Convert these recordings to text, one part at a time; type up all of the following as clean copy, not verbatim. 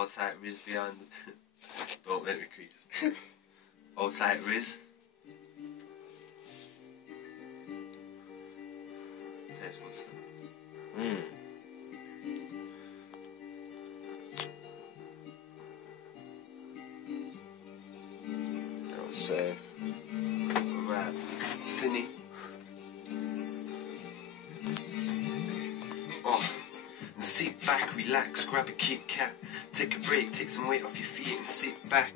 Old tight Riz beyond. Don't make me creep. Old tight Riz. That's good stuff. That was safe. Alright, Cinny. Sit back, relax, grab a Kit Kat. Take a break, take some weight off your feet and sit back.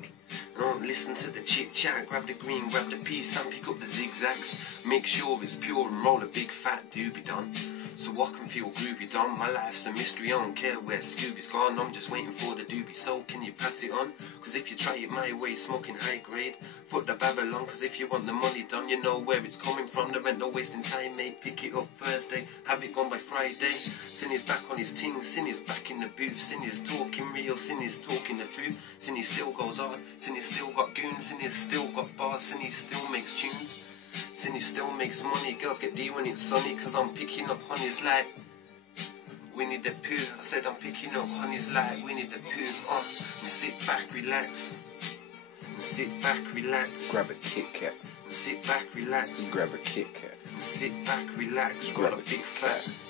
Don't listen to the chit chat. Grab the green, grab the peace and pick up the zigzags. Make sure it's pure and roll a big fat doobie done. So I can feel groovy done. My life's a mystery, I don't care where Scooby's gone. I'm just waiting for the doobie, so can you pass it on? Cause if you try it my way, smoking high grade, put the Babylon. Cause if you want the money done, you know where it's coming from. There ain't no wasting time, mate. Pick it up Thursday, have it gone by Friday. Cinny's back on his ting, Cinny's back in the booth. Cinny's talking real, Cinny's talking the truth. Cinny still goes hard, Cinny's still got goons, Cinny's still got bars, Cinny still makes tunes. Cinny still makes money, girls get D when it's sunny. Cause I'm picking up honey's like Winnie the Pooh. I said I'm picking up honey's like Winnie the Pooh. Sit back, relax. Sit back, relax. Grab a Kit Kat. Sit back, relax. Grab a Kit Kat. Sit back, relax. Grab a big fat.